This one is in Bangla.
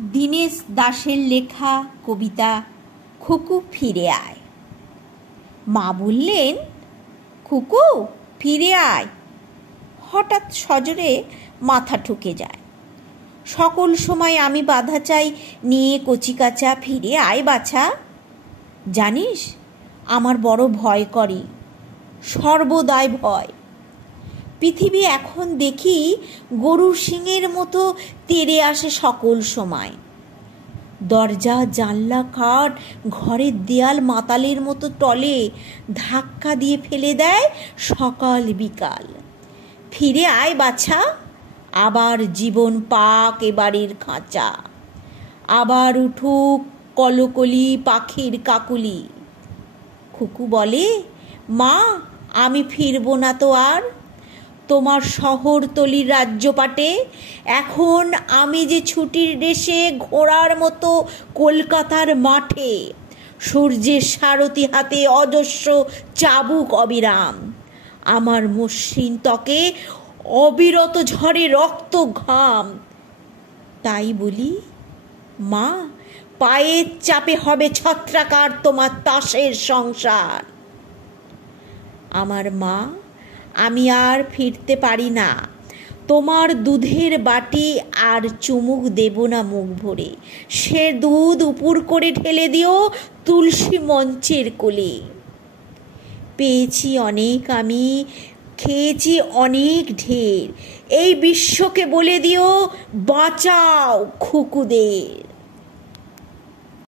দীনেশ দাশের লেখা কবিতা খুকু ফিরে আয়। মা বললেন, খুকু ফিরে আয়। হঠাৎ সজোরে মাথা ঠুকে যায়। সকল সময় আমি বাধা চাই নিয়ে কচিকাচা, ফিরে আয় বাছা। জানিস, আমার বড় ভয় করে, সর্বদাই ভয়। পৃথিবী এখন দেখি গরুর শিঙের মতো তেড়ে আসে সকল সময়। দরজা জানলা কাঠ, ঘরের দেয়াল মাতালের মতো টলে, ধাক্কা দিয়ে ফেলে দেয় সকাল বিকাল। ফিরে আয় বাছা, আবার জীবন পাক এ বাড়ির খাঁচা। আবার উঠুক কলকলি পাখির কাকুলি। খুকু বলে, মা আমি ফিরবো না তো আর তোমার শহরতলির রাজ্যপাটে। এখন আমি যে ছুটির দেশে ঘোড়ার মতো কলকাতার মাঠে, সূর্যের সারথি হাতে অজস্র চাবুক অবিরাম। আমার মসৃণ ত্বকে অবিরত ঝরে রক্ত ঘাম। তাই বলি, মা পায়ের চাপে হবে ছত্রাকার তোমার তাসের সংসার। আমার মা, আমি আর ফিরতে পারি না। তোমার দুধের বাটি আর চুমুক দেব না মুখ ভরে। সে দুধ উপুর করে ঢেলে দিও তুলসী মঞ্চের কোলে। পেয়েছি অনেক আমি, খেয়েছি অনেক ঢের। এই বিশ্বকে বলে দিও, বাঁচাও খুকুদের।